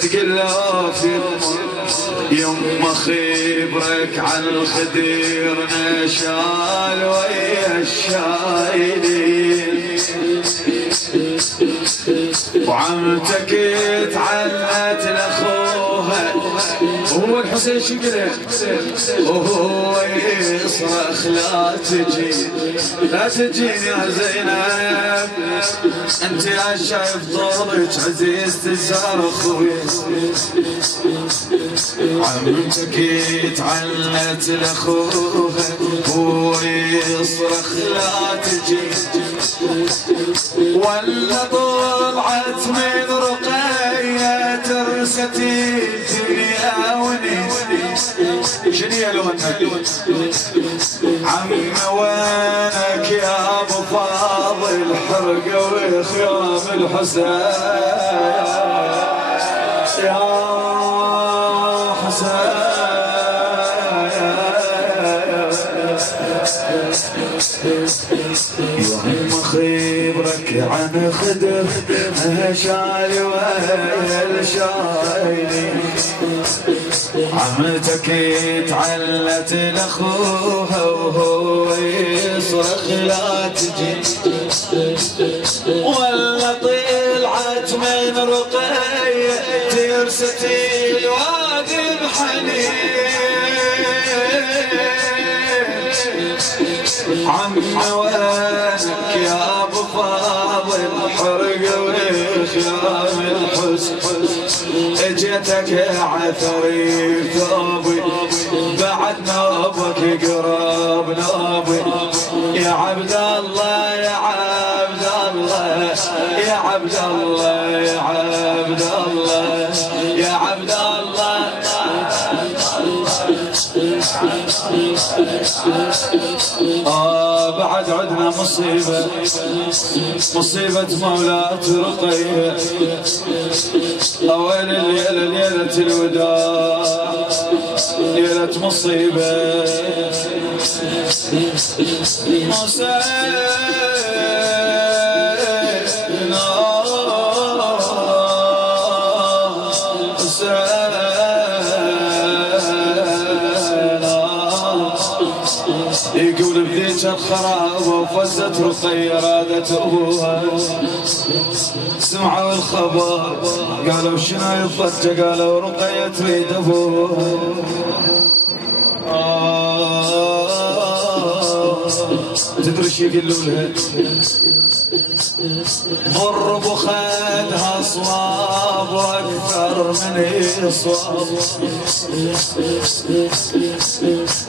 تقول له في يما خبرك على الخدير نشال ويا الشايلين، وعمتك تعلت لاخوها وهو الحسين شقله وهو يصرخ لا تجي لا تجيني يا زينب، انت يا شايف ضربك عزيز تزار اخوي. عمتك تعلت لاخوها وهو يصرخ لا تجي، ولا طلعت من رقية ترستي الدنيا ونيس. شنو يا لونك عم وينك يا ابو فاضل حرقه وخيام الحسين يا حسين. يوم خبرك عن خدر شال ويا الشايلين، عمتك تعلت لاخوها وهو يصرخ لا تجي، ولا طلعت من رقية ترستي الوادي بحنين. عم وينك يا ابو فاضل حرقه وخيام الحسن، اجيتك عثري ثوبي بعد نوبك قرب نوبي. يا عبد الله يا عبد الله يا عبد الله يا عبد الله يا عبد الله. بعد عدنا مصيبة مصيبة مولاة رقية، وين الليلة ليلة الوداع ليلة مصيبة. يقول بذيك الخراب وفزت رقية رادت ابوها، سمعوا الخبر قالوا شنو الضجة، قالوا رقية تريد ابوها. تدري شو يقولوا لها؟ ضرب وخدها صواب واكثر من صواب،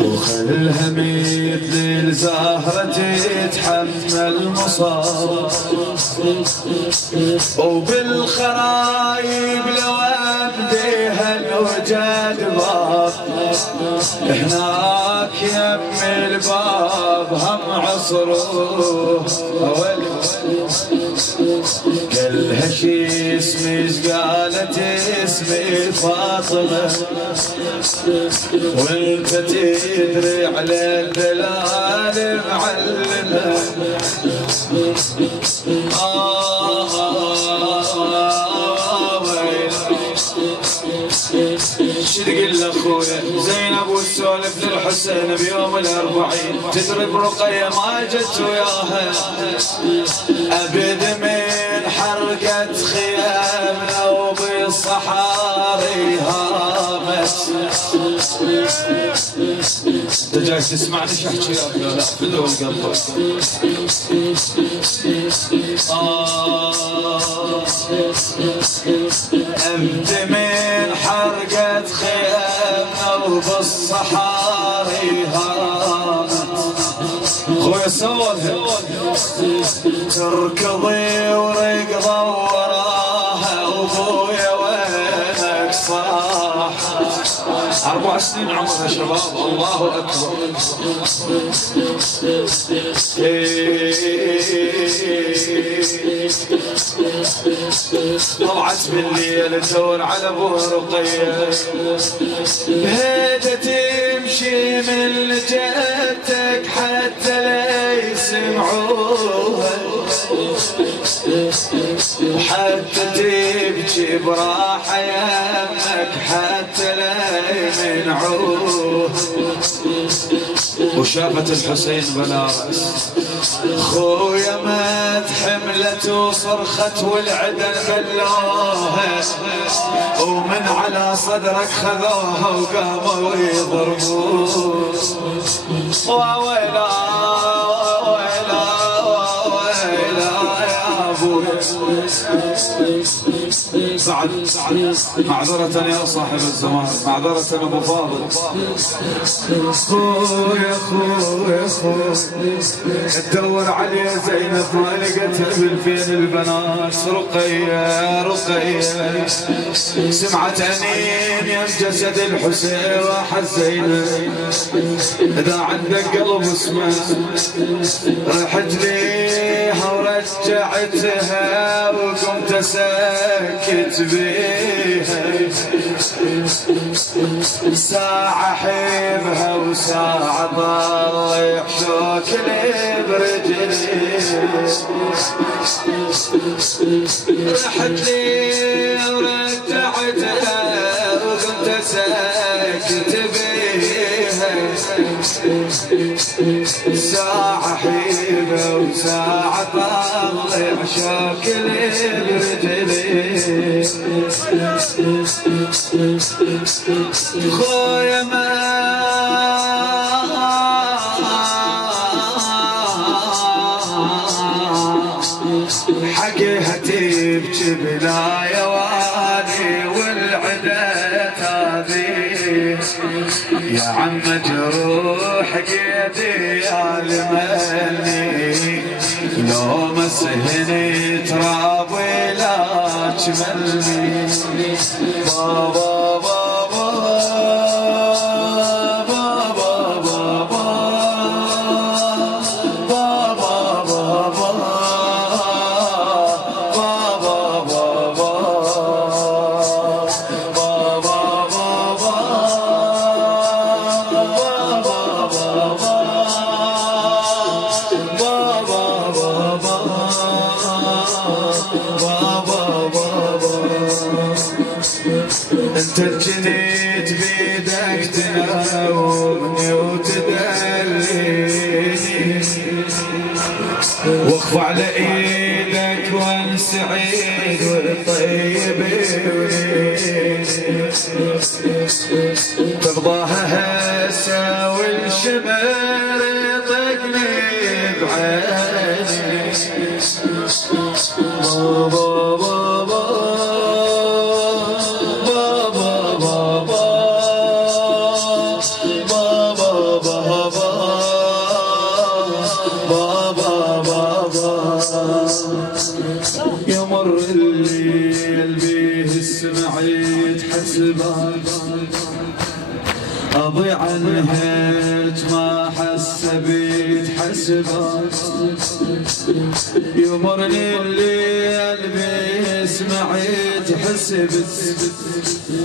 وخلها مثل الزهرة تتحمل مصاب، وبالخرايب لو ابديها الوجد باب، هناك يم الباب هم عصروه كلها شي اسمي قالت اسمي فاطمة، وانت تدري على الدلال معلمة. شو تقول لاخويا زينب والسولف للحسين بيوم الاربعين، تدري برقية ما جت وياها ابد من حرقة خيامنا وبالصحاري هامت. انت جاي تسمعني شو احكي لك؟ لا بدون قلبك. ابد من حرقة خيامنا وبالصحاري هامت. خويا صورها تركضي ورقضة وراها وابويا وينك صاح. 4 سنين عمرها شباب، الله اكبر. طلعت بالليل تدور على ابوها رقية، هدت تمشي من جدتك حتى لا يسمعوها، حتى تبكي براحة يمك حتى لا يمنعوه. وشافت الحسين بلا رأس خويا مات حملت وصرخت والعدل بلوها ومن على صدرك خذوها وقاموا يضربوه. وويلا ويلا ويلا يا ابوي. بعد معذرة يا صاحب الزمان، معذرة ابو فاضل. خويا خويا خويا تدور علي زينب ما لقيتها بالفين البنات. رقية رقية سمعت انين يم جسد الحسين وحزينة. اذا عندك قلب اسمه رحت ليها ورجعتها وقمت اسكت بيها. ساعة حبها وساعة ضل يحشوكني برجلي. رحت لي ورجعتها وقمت اسكت بيها. ساعة حبها وساعة ضل يحشوكني برجلي. خويا ما حقها تبكي بلا يواني والعدات هذه. يا عم جروح قيدي يا المني لو مسهني تراب ولا تملني. بابا بابا انت الجنيت بيدك تناوبني وتدليني واخف على ايدك وانسعيد والطيب ترضاها هسه والشمر يطقني بعيني. بابا بابا يمر الليل بيه السمعيت حسبان اضيع عنهج ما حس بيت حسبان. يمر الليل بيه سمعيت حسبت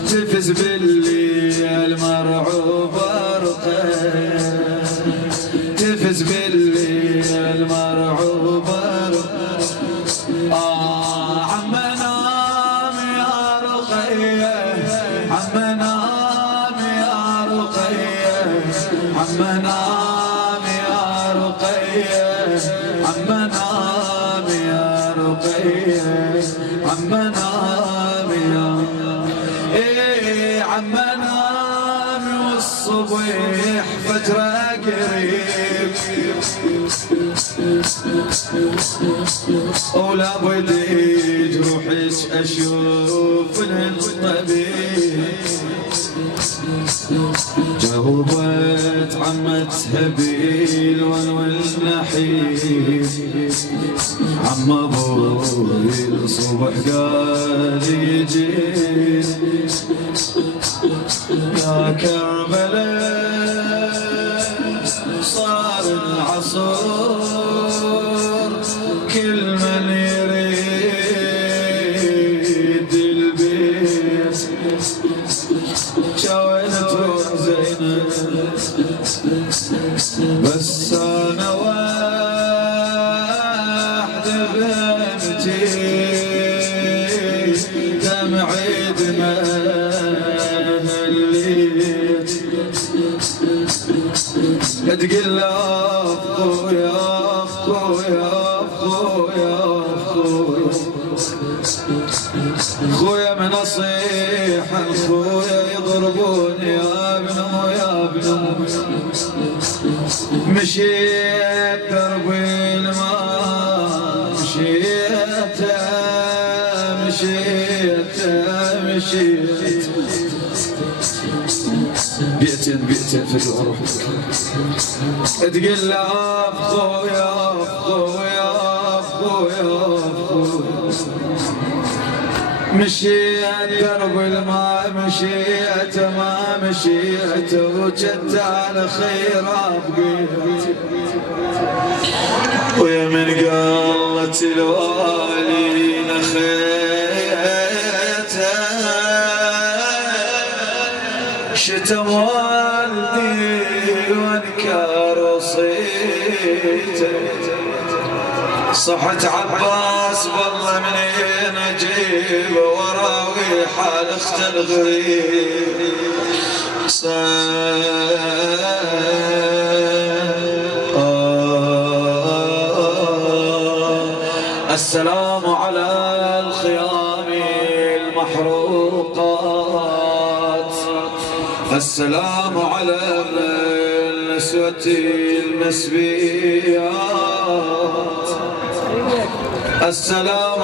تفز بالليل مرعوبة رقية. تفز بالليل مرعوبة عم نام يا رقية عم نام يا رقية عم نام يا رقية عم نام يا رقية عم نام يا ايه عم نام والصبح فجرة قريب. ولا بدي جروحك اشوف الطبيب. جاوبت عمتها بالون والنحيب. عم ابوي الصبح قال يجي يا كربلاء صار العصر كل من يريد البيت. شويت تروح زينب بس انا واحدة بنتي قد مليت تقول له اخويا اخويا اخويا اخويا من اصيح اخويا يضربوني يا ابن امي يا ابن امي مشيت درب الماء مشيت مشيت مشيت بيئتين في الأروح تقول له أخويا أخويا أخويا مشيت درب الماء مشيت ما مشيت وجدت على خير بقيت ويا من قالت الوالين خيته شتم والدي وانكر وصيته صحت عباس بالله منين اجيب وراوي حال اخت الغريب السلام على الخيام المحروقات السلام على النسوة المسبيات السلام